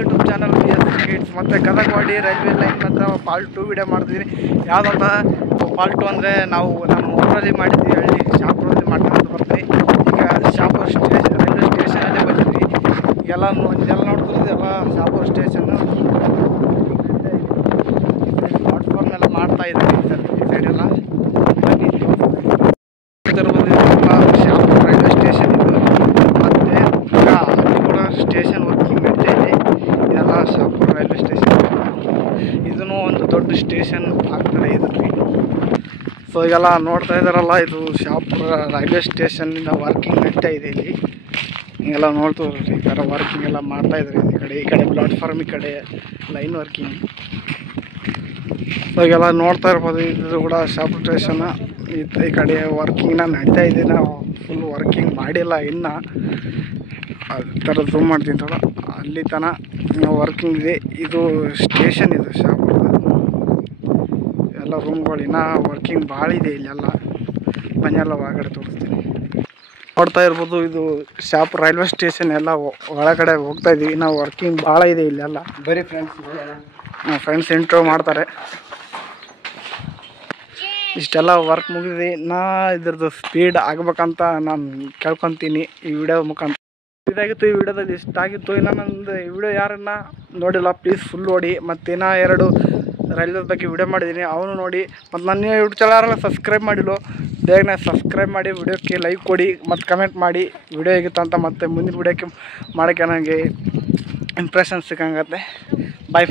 YouTube channel kids ಮತ್ತು Gadagwadi railway line ಮತ್ತು part 2 video ಮಾಡ್ತಿದ್ದೀನಿ. ಯಾವುದಂತ ಪಾರ್ಟ್ 2 ಅಂದರೆ ನಮ್ಮ ಊರಲ್ಲಿ ಮಾಡಿದ್ವಿ, ಹಳ್ಳಿ ಶಾಪುರಲ್ಲಿ ಮಾಡ್ಕೊಂಡು ಬರ್ತೀವಿ. ಈಗ ಶಾಪುರ್ ರೈಲ್ವೆ ಸ್ಟೇಷನಲ್ಲಿ ಬಂದಿದ್ವಿ. ಎಲ್ಲ ನೋಡ್ತಿರೋದು ಎಲ್ಲ ಶಾಪುರ್ ಸ್ಟೇಷನ್ನು ಪ್ಲಾಟ್ಫಾರ್ಮೆಲ್ಲ ಮಾಡ್ತಾ ಇದ್ದಾರೆ. ಈ ಸೈಡ್ ಎಲ್ಲ ಶಾಪುರ್ ರೈಲ್ವೆ ಸ್ಟೇಷನ್ ಇದು. ಮತ್ತು ಈಗ ಅಲ್ಲಿ ಕೂಡ ಸ್ಟೇಷನ್ ವರ್ಕಿಂಗ್ ನಡೀತಾ ಇದೆ. ಇದೆಲ್ಲ ಶಾಪುರ್ ರೈಲ್ವೆ ಸ್ಟೇಷನ್. ಇದೂ ಒಂದು ದೊಡ್ಡ ಸ್ಟೇಷನ್ ಆಗ್ತದೆ ಇದರಲ್ಲಿ. ಸೊ ಈಗೆಲ್ಲ ನೋಡ್ತಾ ಇದ್ದಾರಲ್ಲ, ಇದು ಶಾಪುರ್ ರೈಲ್ವೆ ಸ್ಟೇಷನ್ನಿಂದ ವರ್ಕಿಂಗ್ ನಡೀತಾ ಇದೆ. ಇಲ್ಲಿ ಹಿಂಗೆಲ್ಲ ನೋಡ್ತೀವಿ, ಈ ಥರ ವರ್ಕಿಂಗ್ ಎಲ್ಲ ಮಾಡ್ತಾ ಇದ್ದಾರೆ. ಈ ಕಡೆ ಪ್ಲಾಟ್ಫಾರ್ಮ್, ಈ ಕಡೆ ಲೈನ್ ವರ್ಕಿಂಗ್. ಸೊ ಈಗೆಲ್ಲ ನೋಡ್ತಾ ಇರ್ಬೋದು, ಇದು ಕೂಡ ಶಾಪುರ್ ಸ್ಟೇಷನ್. ಈ ಕಡೆ ವರ್ಕಿಂಗ್ನ ನಡೀತಾ ಇದೆ. ನಾವು ಫುಲ್ ವರ್ಕಿಂಗ್ ಮಾಡಿಲ್ಲ ಇನ್ನು. ಆ ಥರ ಝೂಮ್ ಮಾಡ್ತೀನಿ ಥರ, ಅಲ್ಲಿ ತನಕ ವರ್ಕಿಂಗ್ ಇದೆ. ಇದು ಸ್ಟೇಷನ್, ಇದು ಶಾಪುರ್ದು. ಎಲ್ಲ ರೂಮ್ಗಳು ಇನ್ನೂ ವರ್ಕಿಂಗ್ ಭಾಳ ಇದೆ ಇಲ್ಲೆಲ್ಲ. ಮನೆಯೆಲ್ಲ ಹೊರಗಡೆ ತೋರಿಸ್ತೀನಿ. ನೋಡ್ತಾ ಇರ್ಬೋದು, ಇದು ಶಾಪುರ್ ರೈಲ್ವೆ ಸ್ಟೇಷನ್. ಎಲ್ಲ ಒಳಗಡೆ ಹೋಗ್ತಾ ಇದ್ದೀವಿ. ನಾವು ವರ್ಕಿಂಗ್ ಭಾಳ ಇದೆ ಇಲ್ಲೆಲ್ಲ. ಬರೀ ನಮ್ಮ ಫ್ರೆಂಡ್ಸ್ ಇಂಟ್ರೋ ಮಾಡ್ತಾರೆ. ಇಷ್ಟೆಲ್ಲ ವರ್ಕ್ ಮುಗಿದಿದೆ. ಇದ್ರದ್ದು ಸ್ಪೀಡ್ ಆಗ್ಬೇಕಂತ ನಾನು ಕೇಳ್ಕೊತೀನಿ ಈ ವಿಡಿಯೋ ಮುಖಾಂತರ. ಇದಾಗಿತ್ತು ಈ ವಿಡಿಯೋದಲ್ಲಿ, ಇಷ್ಟ ಆಗಿತ್ತು. ಇನ್ನು ನಂದು ಈ ವಿಡಿಯೋ ಯಾರನ್ನ ನೋಡಿಲ್ಲ ಪ್ಲೀಸ್ ಫುಲ್ ನೋಡಿ. ಮತ್ತು ಇನ್ನೂ 2 ರೈಲ್ವೆ ಬಗ್ಗೆ ವಿಡಿಯೋ ಮಾಡಿದ್ದೀನಿ, ಅವನು ನೋಡಿ. ಮತ್ತು ನನ್ನ ಯೂಟ್ಯೂಬ್ ಚಾನಲ್ನ ಸಬ್ಸ್ಕ್ರೈಬ್ ಮಾಡಿಲ್ಲ, ಬೇಗನೆ ಸಬ್ಸ್ಕ್ರೈಬ್ ಮಾಡಿ, ವಿಡಿಯೋಕ್ಕೆ ಲೈಕ್ ಕೊಡಿ ಮತ್ತು ಕಮೆಂಟ್ ಮಾಡಿ ವಿಡಿಯೋ ಹೇಗಿತ್ತು ಅಂತ. ಮತ್ತು ಮುಂದಿನ ವಿಡಿಯೋಕ್ಕೆ ಮಾಡೋಕ್ಕೆ ನನಗೆ ಇಂಪ್ರೆಷನ್ ಸಿಕ್ಕಂಗತ್ತೆ. ಬಾಯ್.